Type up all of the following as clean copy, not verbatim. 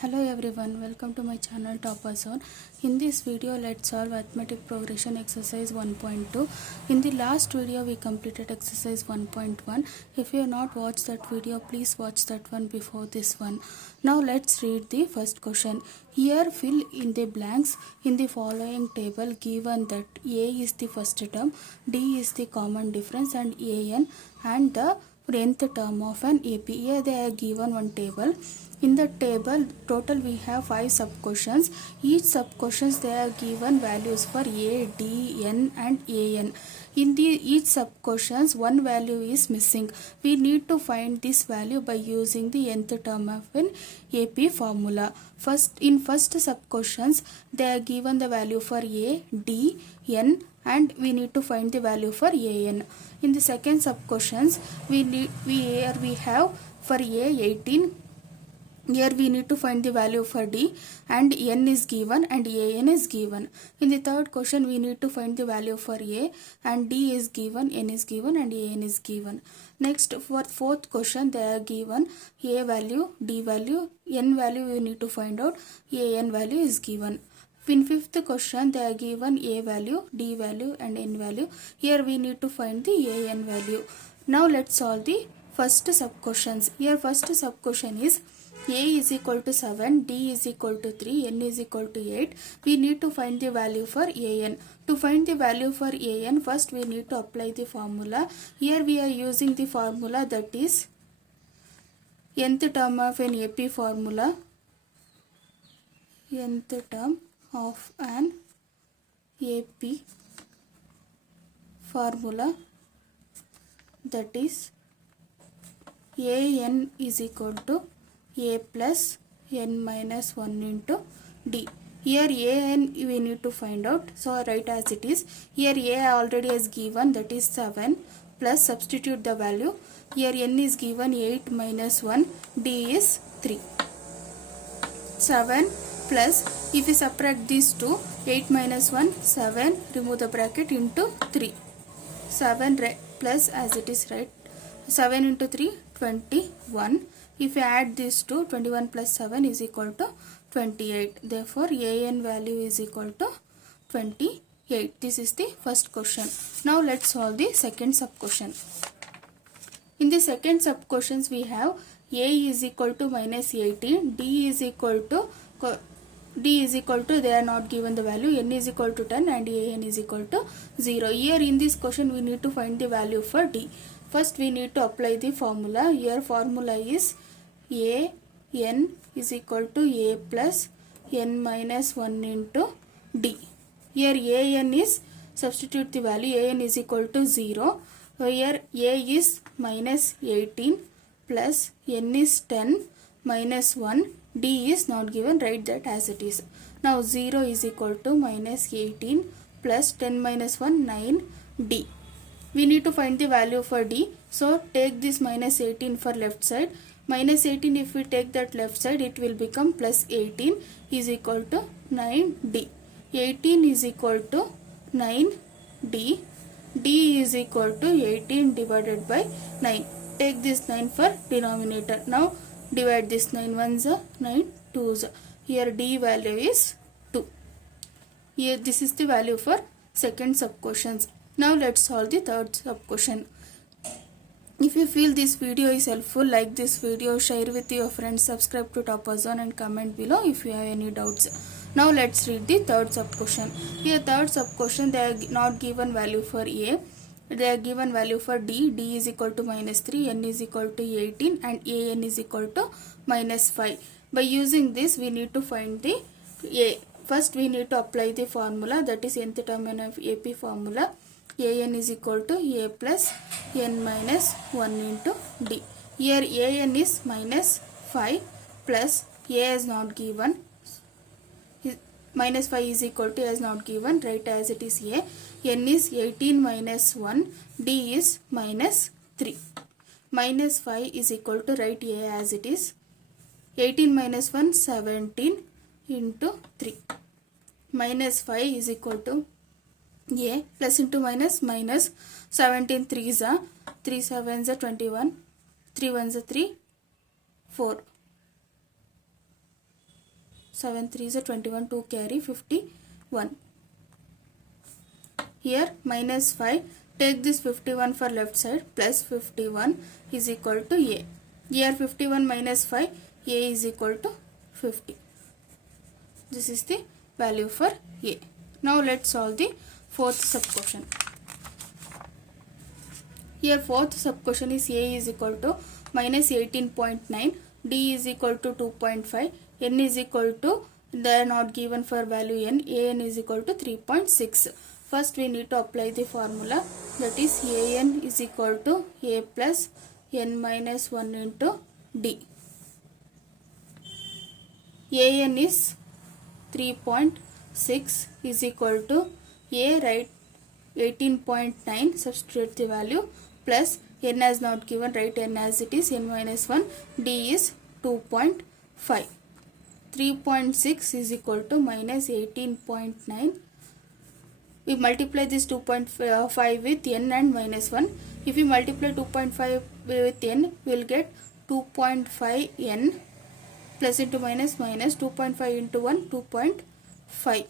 Hello everyone, welcome to my channel Topper Zone. In this video, let's solve arithmetic progression exercise 1.2. In the last video, we completed exercise 1.1. If you have not watched that video, please watch that one before this one. Now let's read the first question. Here fill in the blanks in the following table given that A is the first term, D is the common difference and AN and the nth term of an AP. Here they are given one table. In the table total we have 5 sub questions. Each sub questions they are given values for A, D, N and AN. In each sub questions one value is missing. We need to find this value by using the nth term of an AP formula. In first sub questions they are given the value for A, D, N and we need to find the value for AN. In the second sub questions we have for A 18. Here we need to find the value for D and N is given and AN is given. In the third question we need to find the value for A and D is given, N is given and AN is given. Next for fourth question they are given A value, D value, N value we need to find out, AN value is given. In fifth question they are given A value, D value and N value. Here we need to find the AN value. Now let's solve the first sub questions. Here first sub question is A is equal to 7, D is equal to 3, N is equal to 8. We need to find the value for AN. To find the value for AN, first we need to apply the formula. Here we are using the formula that is nth term of an AP formula. Nth term of an AP formula that is AN is equal to A plus N minus 1 into D. Here AN we need to find out. So write as it is. Here A already is given that is 7 plus substitute the value. Here N is given 8 minus 1. D is 3. 7 plus if we subtract these two 8 minus 1 7 remove the bracket into 3. 7 plus as it is right. 7 into 3 21. If you add these two 21 plus 7 is equal to 28. Therefore AN value is equal to 28. This is the first question. Now let's solve the second sub question. In the second sub questions we have A is equal to minus 18, D is equal to they are not given the value, N is equal to 10 and AN is equal to 0. Here in this question we need to find the value for D. First we need to apply the formula. Here formula is AN is equal to A plus N minus 1 into D. Here AN is, substitute the value, AN is equal to 0. Here A is minus 18 plus N is 10 minus 1. D is not given, write that as it is. Now 0 is equal to minus 18 plus 10 minus 1, 9, D. We need to find the value for D. So take this minus 18 for left side. Minus 18 if we take that left side it will become plus 18 is equal to 9D. 18 is equal to 9D. D is equal to 18 divided by 9. Take this 9 for denominator. Now divide this 9 ones are 9 twos. Here D value is 2. Here this is the value for second sub questions. Now let's solve the third sub question. If you feel this video is helpful, like this video, share with your friends, subscribe to Topper Zone and comment below if you have any doubts. Now let's read the third sub question. Here third sub question they are not given value for A. They are given value for D. D is equal to minus 3, N is equal to 18 and AN is equal to minus 5. By using this we need to find the A. First we need to apply the formula that is nth term of AP formula. AN is equal to A plus N minus 1 into D. Here AN is minus 5 plus A is not given. Minus 5 is equal to A is not given. Write as it is A. N is 18 minus 1. D is minus 3. Minus 5 is equal to write A as it is. 18 minus 1 17 into 3. Minus 5 is equal to A plus into minus 17 3s are 3 7s are 21 3 1s are 3 4 7 3 is 21, 2 carry 51. Here minus 5, take this 51 for left side, plus 51 is equal to A. Here 51 minus 5, A is equal to 50. This is the value for A. Now let's solve the fourth sub question. Here fourth sub question is A is equal to minus 18.9, D is equal to 2.5, N is equal to, they are not given for value N, AN is equal to 3.6. First we need to apply the formula, that is AN is equal to A plus N minus 1 into D. AN is 3.6 is equal to A, write 18.9, substitute the value, plus N as not given, write N as it is, N minus 1, D is 2.5. 3.6 is equal to minus 18.9. We multiply this 2.5 with N and minus 1. If we multiply 2.5 with N, we will get 2.5 N plus into minus minus 2.5 into 1, 2.5.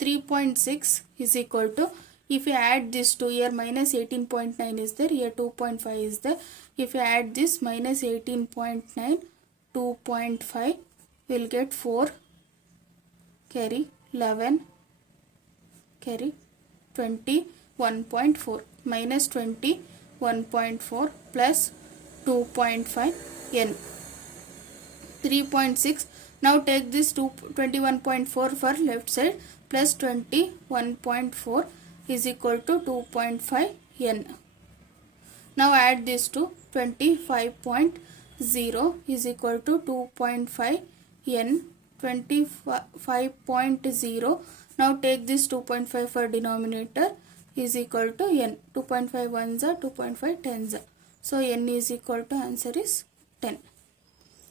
3.6 is equal to, if you add this to here, minus 18.9 is there, here 2.5 is there. If you add this minus 18.9, 2.5, we will get 4, carry 11, carry 21.4, minus 21.4 plus 2.5 N. 3.6. Now take this 21.4 for left side, plus 21.4 is equal to 2.5 N. Now add this to 25.0 is equal to 2.5 N. 25.0. Now take this 2.5 for denominator is equal to N. 2.5 ones are 2.5 tens are. So N is equal to, answer is 10.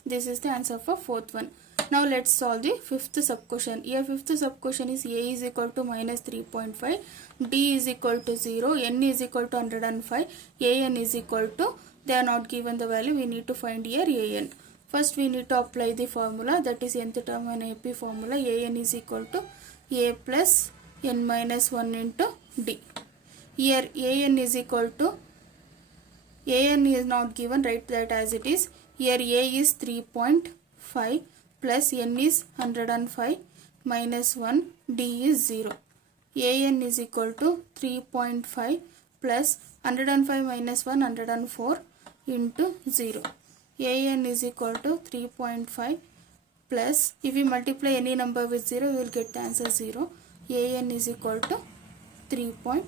This is the answer for fourth one. Now let's solve the fifth sub question. Here fifth sub question is A is equal to minus 3.5, D is equal to 0, N is equal to 105, AN is equal to, they are not given the value, we need to find here AN. First we need to apply the formula, that is nth term and AP formula. AN is equal to A plus N minus 1 into D. Here AN is equal to, AN is not given, write that as it is. Here A is 3.5 plus N is 105 minus 1, D is 0. AN is equal to 3.5 plus 105 minus 1, 104 into 0. AN is equal to 3.5 plus, if we multiply any number with 0, we will get the answer 0. AN is equal to 3.5.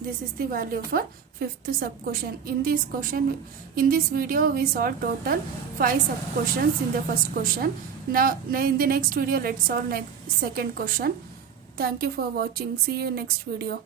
This is the value for fifth sub question. In this video we solved total 5 sub questions in the first question. Now in the next video let's solve second question. Thank you for watching. See you next video.